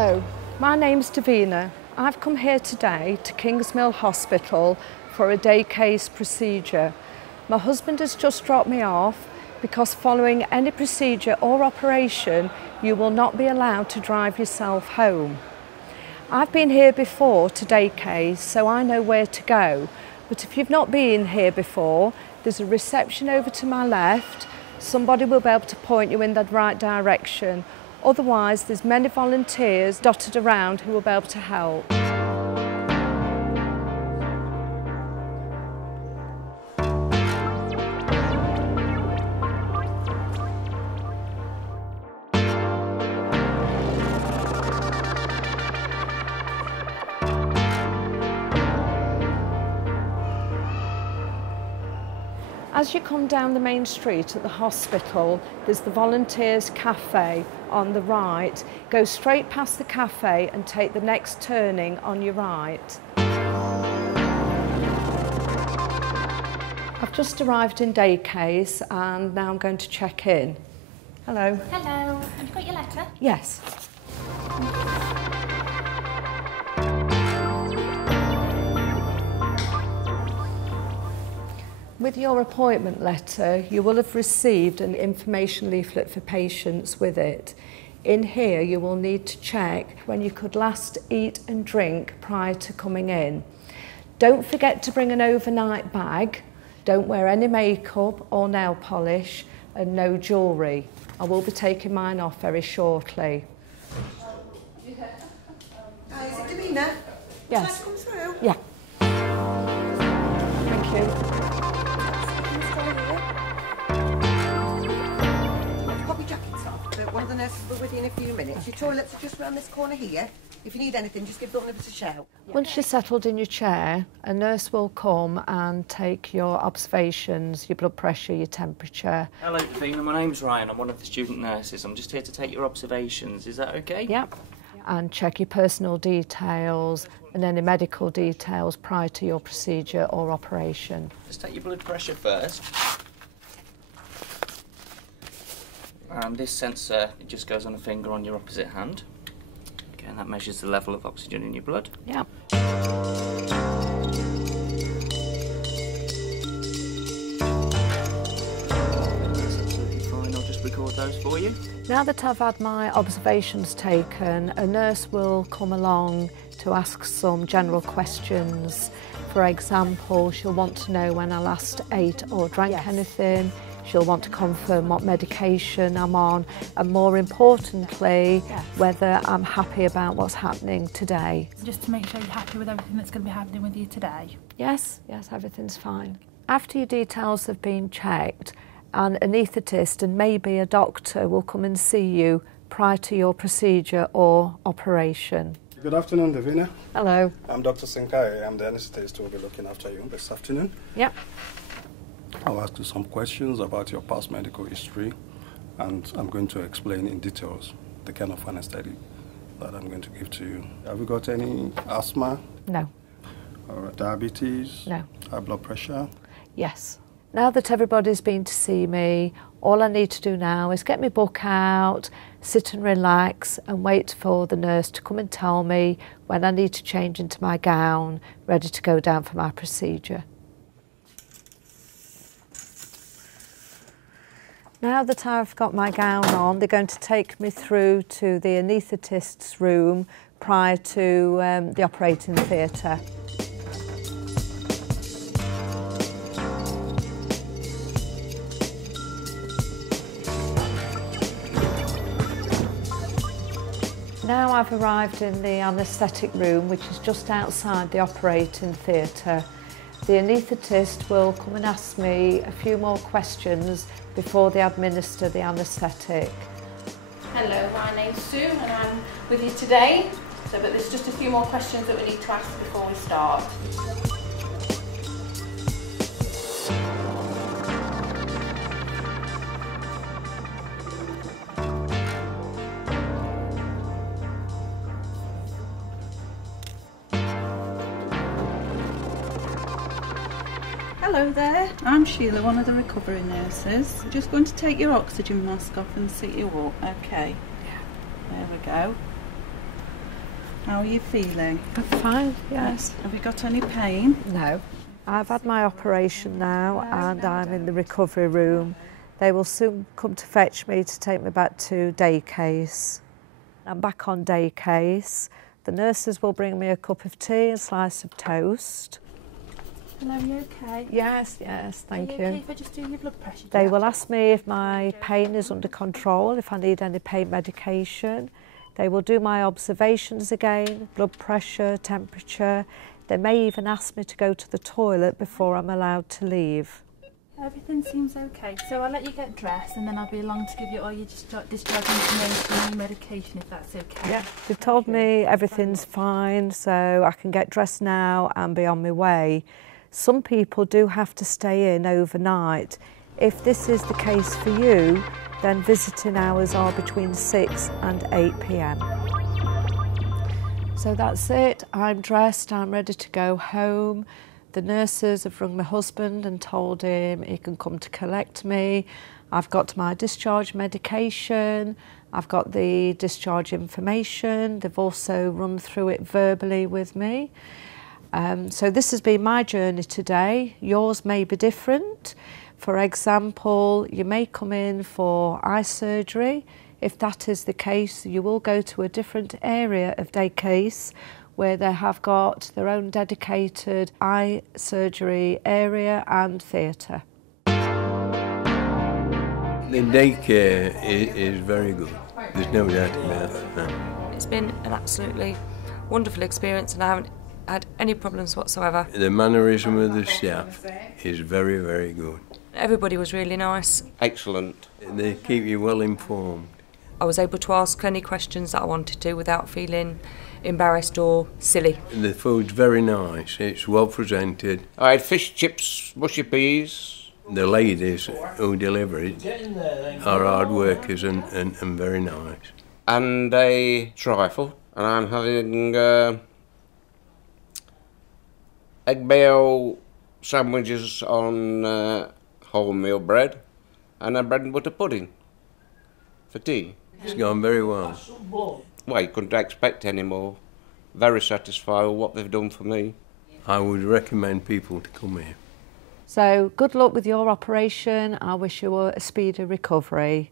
Hello, my name's Davina. I've come here today to Kingsmill Hospital for a day case procedure. My husband has just dropped me off because following any procedure or operation, you will not be allowed to drive yourself home. I've been here before to day case, so I know where to go. But if you've not been here before, there's a reception over to my left. Somebody will be able to point you in the right direction. Otherwise, there's many volunteers dotted around who will be able to help. As you come down the main street at the hospital, there's the Volunteers Cafe on the right. Go straight past the cafe and take the next turning on your right. I've just arrived in day case and now I'm going to check in. Hello. Hello. Have you got your letter? Yes. With your appointment letter, you will have received an information leaflet for patients with it. In here, you will need to check when you could last eat and drink prior to coming in. Don't forget to bring an overnight bag. Don't wear any makeup or nail polish and no jewellery. I will be taking mine off very shortly. Is it Davina? Yes. Can I come through? Yeah. Thank you. Pop your jackets off. One of the nurses will be with you in a few minutes. Your toilets are just round this corner here. If you need anything, just give the one of us a shout. Once you're settled in your chair, a nurse will come and take your observations, your blood pressure, your temperature. Hello, Davina. My name's Ryan. I'm one of the student nurses. I'm just here to take your observations. Is that okay? Yep. And check your personal details and any medical details prior to your procedure or operation. Just take your blood pressure first. And this sensor, it just goes on a finger on your opposite hand. Okay, and that measures the level of oxygen in your blood. Yeah. That's absolutely fine. I'll just record those for you. Now that I've had my observations taken, a nurse will come along to ask some general questions. For example, she'll want to know when I last ate or drank anything. She'll want to confirm what medication I'm on and, more importantly, whether I'm happy about what's happening today. Just to make sure you're happy with everything that's going to be happening with you today. Yes, everything's fine. After your details have been checked, an anaesthetist and maybe a doctor will come and see you prior to your procedure or operation. Good afternoon, Davina. Hello. I'm Dr. Sinkai. I'm the anaesthetist who will be looking after you this afternoon. Yep. I'll ask you some questions about your past medical history, and I'm going to explain in details the kind of anesthetic that I'm going to give to you. Have you got any asthma? No. Or diabetes? No. High blood pressure? Yes. Now that everybody's been to see me, all I need to do now is get my book out, sit and relax and wait for the nurse to come and tell me when I need to change into my gown, ready to go down for my procedure. Now that I've got my gown on, they're going to take me through to the anaesthetist's room prior to the operating theatre. Now I've arrived in the anaesthetic room, which is just outside the operating theatre. The anaesthetist will come and ask me a few more questions before they administer the anaesthetic. Hello, my name's Sue and I'm with you today. But there's just a few more questions that we need to ask before we start. Hello there, I'm Sheila, one of the recovery nurses. I'm just going to take your oxygen mask off and sit you up. Okay. There we go. How are you feeling? I'm fine, yes. Have you got any pain? No. I've had my operation now and I'm in the recovery room. They will soon come to fetch me to take me back to day case. I'm back on day case. The nurses will bring me a cup of tea and a slice of toast. Hello, are you okay? Yes, thank you. Are you okay if I just do your blood pressure? They will ask me if my pain is under control, if I need any pain medication. They will do my observations again, blood pressure, temperature. They may even ask me to go to the toilet before I'm allowed to leave. Everything seems okay, so I'll let you get dressed and then I'll be along to give you all your discharge information and your medication if that's okay. Yeah, they've told me everything's fine, so I can get dressed now and be on my way. Some people do have to stay in overnight. If this is the case for you, then visiting hours are between 6 and 8 p.m. So that's it, I'm dressed, I'm ready to go home. The nurses have rung my husband and told him he can come to collect me. I've got my discharge medication, I've got the discharge information, they've also run through it verbally with me. So this has been my journey today. Yours may be different. For example, you may come in for eye surgery. If that is the case, you will go to a different area of day case where they have got their own dedicated eye surgery area and theatre. The daycare is very good. There's no doubt about that. It's been an absolutely wonderful experience and I haven't had any problems whatsoever. The mannerism of the staff is very, very good. Everybody was really nice. Excellent. They keep you well informed. I was able to ask any questions that I wanted to without feeling embarrassed or silly. The food's very nice. It's well presented. I had fish chips, mushy peas. The ladies who deliver it are hard workers and very nice. And a trifle. And I'm having egg mayo sandwiches on wholemeal bread and a bread and butter pudding for tea. It's gone very well. Well, you couldn't expect any more. Very satisfied with what they've done for me. I would recommend people to come here. So good luck with your operation. I wish you a speedy recovery.